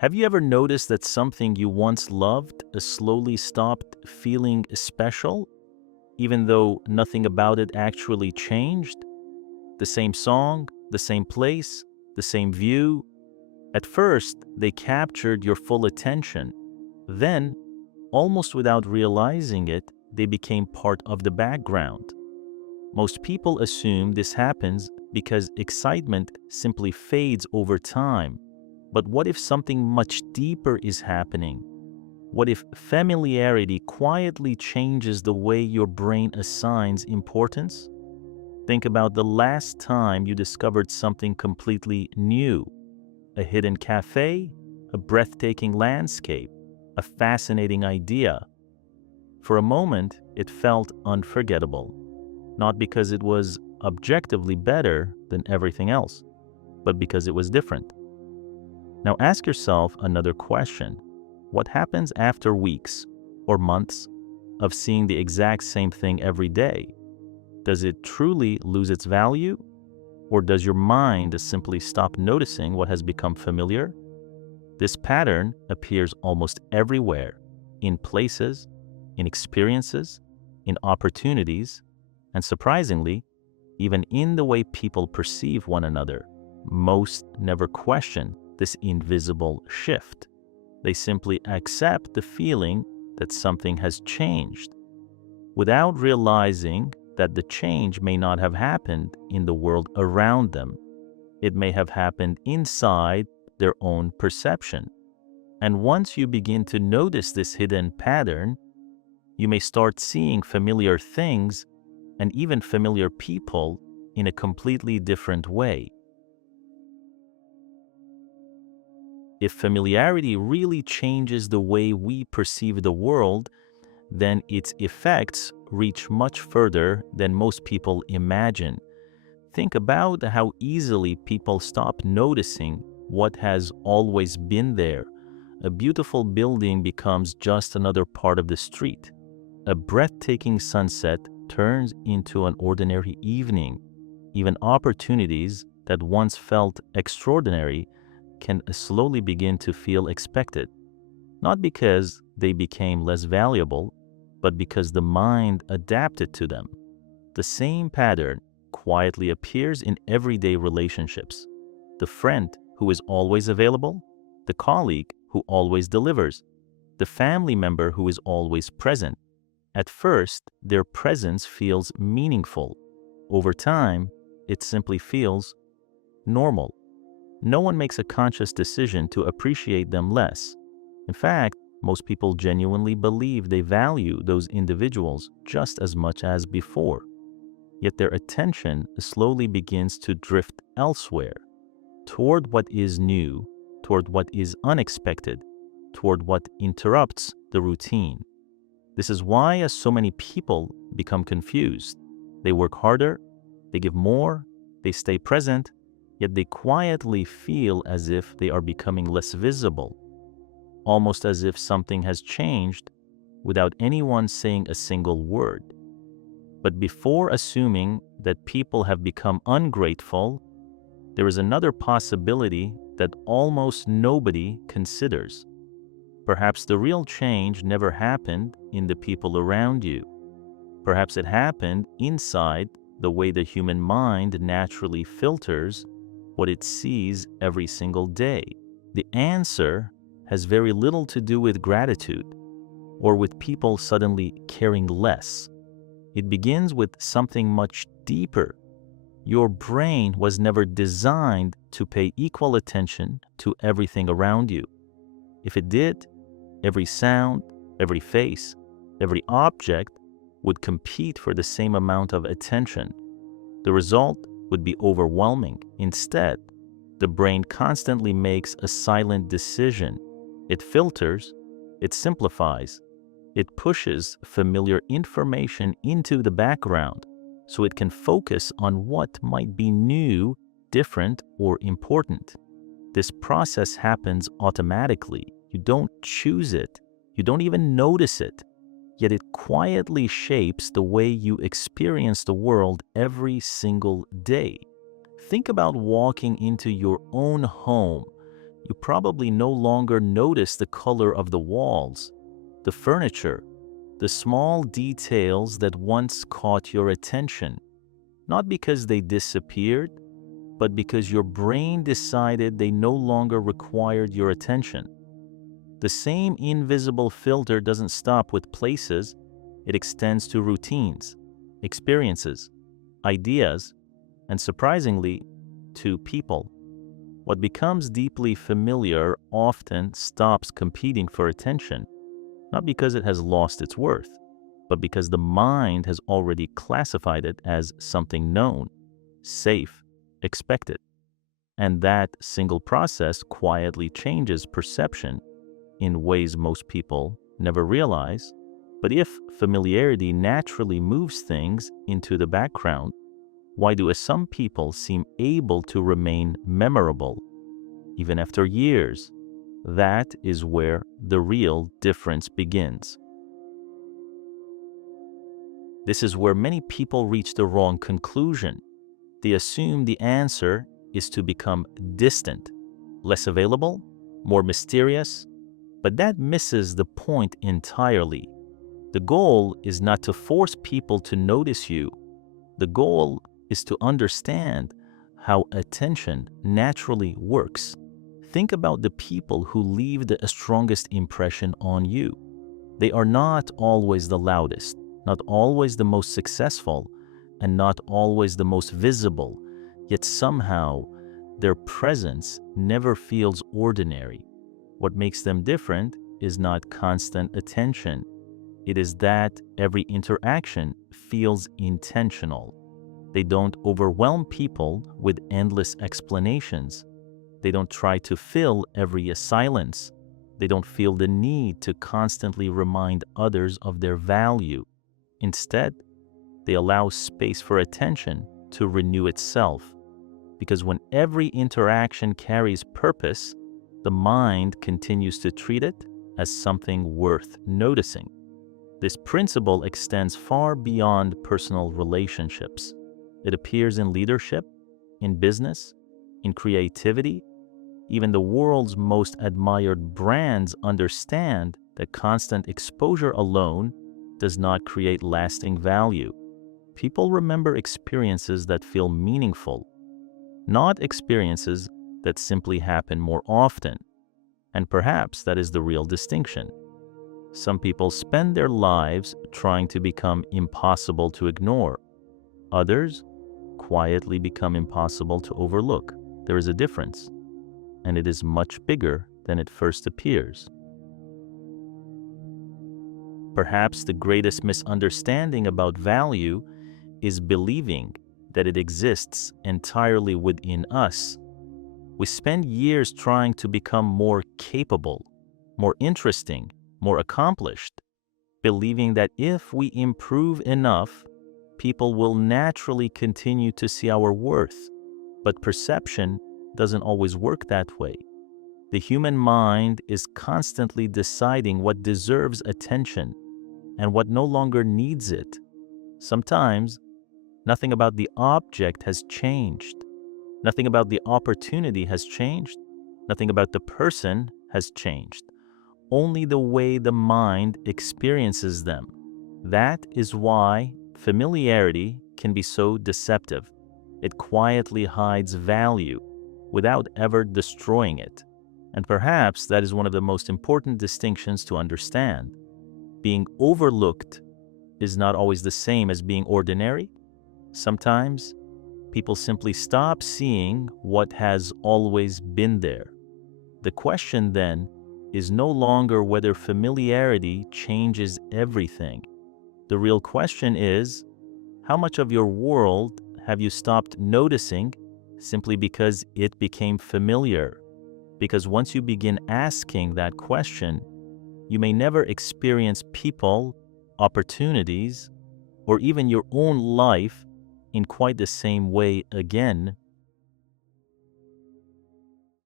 Have you ever noticed that something you once loved slowly stopped feeling special, even though nothing about it actually changed? The same song, the same place, the same view. At first, they captured your full attention. Then, almost without realizing it, they became part of the background. Most people assume this happens because excitement simply fades over time. But what if something much deeper is happening? What if familiarity quietly changes the way your brain assigns importance? Think about the last time you discovered something completely new: a hidden cafe, a breathtaking landscape, a fascinating idea. For a moment, it felt unforgettable, not because it was objectively better than everything else, but because it was different. Now ask yourself another question. What happens after weeks or months of seeing the exact same thing every day? Does it truly lose its value? Or does your mind simply stop noticing what has become familiar? This pattern appears almost everywhere, in places, in experiences, in opportunities, and surprisingly, even in the way people perceive one another. Most never question this invisible shift. They simply accept the feeling that something has changed, without realizing that the change may not have happened in the world around them. It may have happened inside their own perception. And once you begin to notice this hidden pattern, you may start seeing familiar things and even familiar people in a completely different way. If familiarity really changes the way we perceive the world, then its effects reach much further than most people imagine. Think about how easily people stop noticing what has always been there. A beautiful building becomes just another part of the street. A breathtaking sunset turns into an ordinary evening. Even opportunities that once felt extraordinary can slowly begin to feel expected, not because they became less valuable, but because the mind adapted to them. The same pattern quietly appears in everyday relationships. The friend who is always available, the colleague who always delivers, the family member who is always present. At first, their presence feels meaningful. Over time, it simply feels normal. No one makes a conscious decision to appreciate them less. In fact, most people genuinely believe they value those individuals just as much as before. Yet their attention slowly begins to drift elsewhere, toward what is new, toward what is unexpected, toward what interrupts the routine. This is why so many people become confused. They work harder, they give more, they stay present, yet they quietly feel as if they are becoming less visible, almost as if something has changed without anyone saying a single word. But before assuming that people have become ungrateful, there is another possibility that almost nobody considers. Perhaps the real change never happened in the people around you. Perhaps it happened inside the way the human mind naturally filters what it sees every single day. The answer has very little to do with gratitude or with people suddenly caring less. It begins with something much deeper. Your brain was never designed to pay equal attention to everything around you. If it did, every sound, every face, every object would compete for the same amount of attention. The result would be overwhelming. Instead, the brain constantly makes a silent decision. It filters, it simplifies, it pushes familiar information into the background so it can focus on what might be new, different, or important. This process happens automatically. You don't choose it. You don't even notice it. Yet it quietly shapes the way you experience the world every single day. Think about walking into your own home. You probably no longer notice the color of the walls, the furniture, the small details that once caught your attention, not because they disappeared, but because your brain decided they no longer required your attention. The same invisible filter doesn't stop with places, it extends to routines, experiences, ideas, and surprisingly, to people. What becomes deeply familiar often stops competing for attention, not because it has lost its worth, but because the mind has already classified it as something known, safe, expected. And that single process quietly changes perception in ways most people never realize. But if familiarity naturally moves things into the background, why do some people seem able to remain memorable even after years? That is where the real difference begins. This is where many people reach the wrong conclusion. They assume the answer is to become distant, less available, more mysterious, but that misses the point entirely. The goal is not to force people to notice you. The goal is to understand how attention naturally works. Think about the people who leave the strongest impression on you. They are not always the loudest, not always the most successful, and not always the most visible, yet somehow their presence never feels ordinary. What makes them different is not constant attention. It is that every interaction feels intentional. They don't overwhelm people with endless explanations. They don't try to fill every silence. They don't feel the need to constantly remind others of their value. Instead, they allow space for attention to renew itself. Because when every interaction carries purpose, the mind continues to treat it as something worth noticing. This principle extends far beyond personal relationships. It appears in leadership, in business, in creativity. Even the world's most admired brands understand that constant exposure alone does not create lasting value. People remember experiences that feel meaningful, not experiences that simply happen more often. And perhaps that is the real distinction. Some people spend their lives trying to become impossible to ignore. Others quietly become impossible to overlook. There is a difference, and it is much bigger than it first appears. Perhaps the greatest misunderstanding about value is believing that it exists entirely within us. We spend years trying to become more capable, more interesting, more accomplished, believing that if we improve enough, people will naturally continue to see our worth. But perception doesn't always work that way. The human mind is constantly deciding what deserves attention and what no longer needs it. Sometimes, nothing about the object has changed. Nothing about the opportunity has changed. Nothing about the person has changed. Only the way the mind experiences them. That is why familiarity can be so deceptive. It quietly hides value without ever destroying it. And perhaps that is one of the most important distinctions to understand. Being overlooked is not always the same as being ordinary. Sometimes people simply stop seeing what has always been there. The question then is no longer whether familiarity changes everything. The real question is, how much of your world have you stopped noticing simply because it became familiar? Because once you begin asking that question, you may never experience people, opportunities, or even your own life in quite the same way again